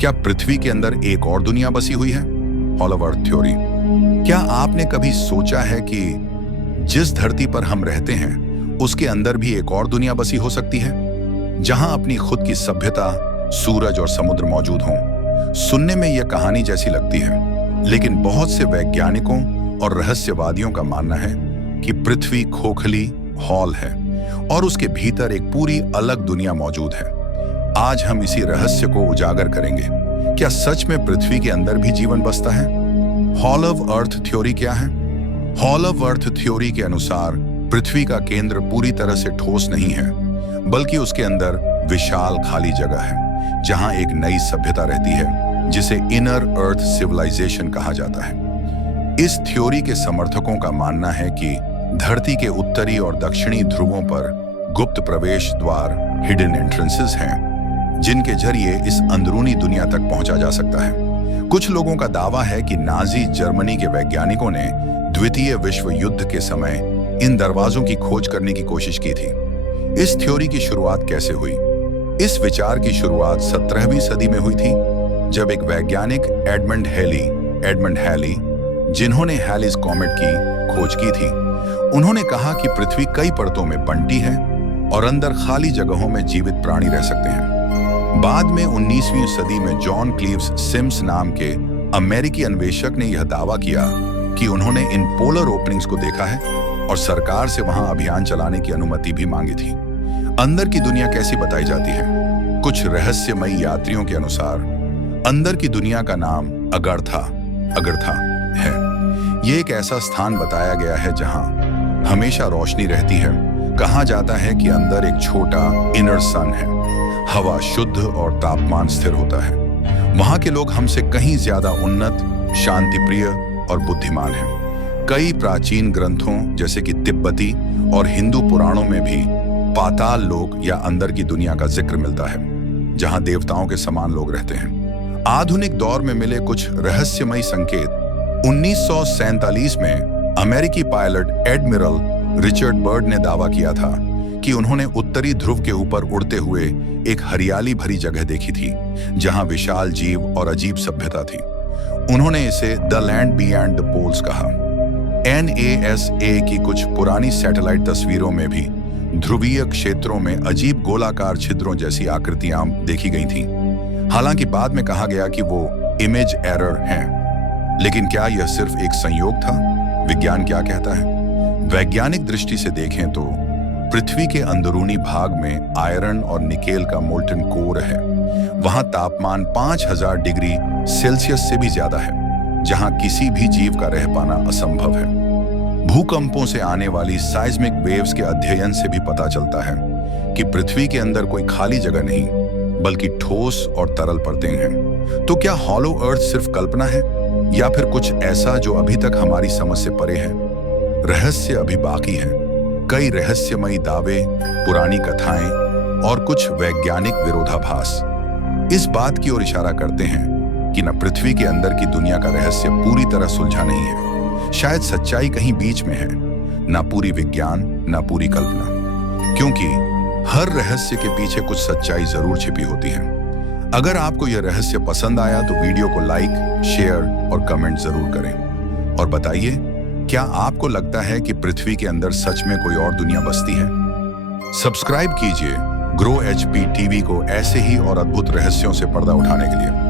क्या पृथ्वी के अंदर एक और दुनिया बसी हुई है? हॉलो अर्थ थ्योरी। क्या आपने कभी सोचा है कि जिस धरती पर हम रहते हैं उसके अंदर भी एक और दुनिया बसी हो सकती है, जहां अपनी खुद की सभ्यता, सूरज और समुद्र मौजूद हों? सुनने में यह कहानी जैसी लगती है, लेकिन बहुत से वैज्ञानिकों और रहस्यवादियों का मानना है कि पृथ्वी खोखली हॉल है और उसके भीतर एक पूरी अलग दुनिया मौजूद है। आज हम इसी रहस्य को उजागर करेंगे। क्या सच में पृथ्वी के अंदर भी जीवन बसता है? हॉलो अर्थ थ्योरी क्या है? हॉलो अर्थ थ्योरी के अनुसार पृथ्वी का केंद्र पूरी तरह से ठोस नहीं है, बल्कि उसके अंदर विशाल खाली जगह है जहां एक नई सभ्यता रहती है, जिसे इनर अर्थ सिविलाइजेशन कहा जाता है। इस थ्योरी के समर्थकों का मानना है कि धरती के उत्तरी और दक्षिणी ध्रुवों पर गुप्त प्रवेश द्वार, हिडन एंट्रेंसेस हैं, जिनके जरिए इस अंदरूनी दुनिया तक पहुंचा जा सकता है। कुछ लोगों का दावा है कि नाजी जर्मनी के वैज्ञानिकों ने द्वितीय विश्व युद्ध के समय इन दरवाजों की खोज करने की कोशिश की थी। इस थ्योरी की शुरुआत कैसे हुई? इस विचार की शुरुआत 17वीं सदी में हुई थी, जब एक वैज्ञानिक एडमंड हैली, जिन्होंने हैलीज कॉमेट की खोज की थी, उन्होंने कहा कि पृथ्वी कई परतों में बंटी है और अंदर खाली जगहों में जीवित प्राणी रह सकते हैं। बाद में 19वीं सदी में जॉन क्लीव्स सिम्स नाम के अमेरिकी अन्वेषक ने यह दावा किया कि उन्होंने इन पोलर ओपनिंग्स को देखा है और सरकार से वहां अभियान चलाने की अनुमति भी मांगी थी। अंदर की दुनिया कैसी बताई जाती है? कुछ रहस्यमयी यात्रियों के अनुसार अंदर की दुनिया का नाम अगर्था है। ये एक ऐसा स्थान बताया गया है जहां हमेशा रोशनी रहती है। कहा जाता है कि अंदर एक छोटा इनर सन है, हवा शुद्ध और तापमान स्थिर होता है। वहां के लोग हमसे कहीं ज्यादा उन्नत, शांतिप्रिय और बुद्धिमान हैं। कई प्राचीन ग्रंथों जैसे कि तिब्बती और हिंदू पुराणों में भी पाताल लोक या अंदर की दुनिया का जिक्र मिलता है, जहां देवताओं के समान लोग रहते हैं। आधुनिक दौर में मिले कुछ रहस्यमयी संकेत 1947 में अमेरिकी पायलट एडमिरल रिचर्ड बर्ड ने दावा किया था कि उन्होंने उत्तरी ध्रुव के ऊपर उड़ते हुए एक हरियाली भरी जगह देखी थी, जहां विशाल जीव और अजीब सभ्यता थी। उन्होंने इसे the land beyond the poles कहा। NASA की कुछ पुरानी सैटेलाइट तस्वीरों में भी ध्रुवीय क्षेत्रों में अजीब गोलाकार छिद्रों जैसी आकृतियां देखी गई थीं। हालांकि बाद में कहा गया कि वो इमेज एरर हैं। लेकिन क्या यह सिर्फ एक संयोग था? विज्ञान क्या कहता है? वैज्ञानिक दृष्टि से देखें तो पृथ्वी के अंदरूनी भाग में आयरन और निकेल का मोल्टन कोर है। वहां तापमान 5000 डिग्री सेल्सियस से भी ज्यादा है, जहां किसी भी जीव का रह पाना असंभव है। भूकंपों से आने वाली साइज्मिक वेव्स के अध्ययन से भी पता चलता है कि पृथ्वी के अंदर कोई खाली जगह नहीं, बल्कि ठोस और तरल परतें हैं। तो क्या हॉलो अर्थ सिर्फ कल्पना है, या फिर कुछ ऐसा जो अभी तक हमारी समझ से परे है? रहस्य अभी बाकी है। कई रहस्यमयी दावे, पुरानी कथाएं और कुछ वैज्ञानिक विरोधाभास इस बात की ओर इशारा करते हैं कि न पृथ्वी के अंदर की दुनिया का रहस्य पूरी तरह सुलझा नहीं है। शायद सच्चाई कहीं बीच में है, न पूरी विज्ञान, न पूरी कल्पना, क्योंकि हर रहस्य के पीछे कुछ सच्चाई जरूर छिपी होती है। अगर आपको यह रहस्य पसंद आया तो वीडियो को लाइक, शेयर और कमेंट जरूर करें। और बताइए, क्या आपको लगता है कि पृथ्वी के अंदर सच में कोई और दुनिया बसती है? सब्सक्राइब कीजिए ग्रो HP टीवी को ऐसे ही और अद्भुत रहस्यों से पर्दा उठाने के लिए।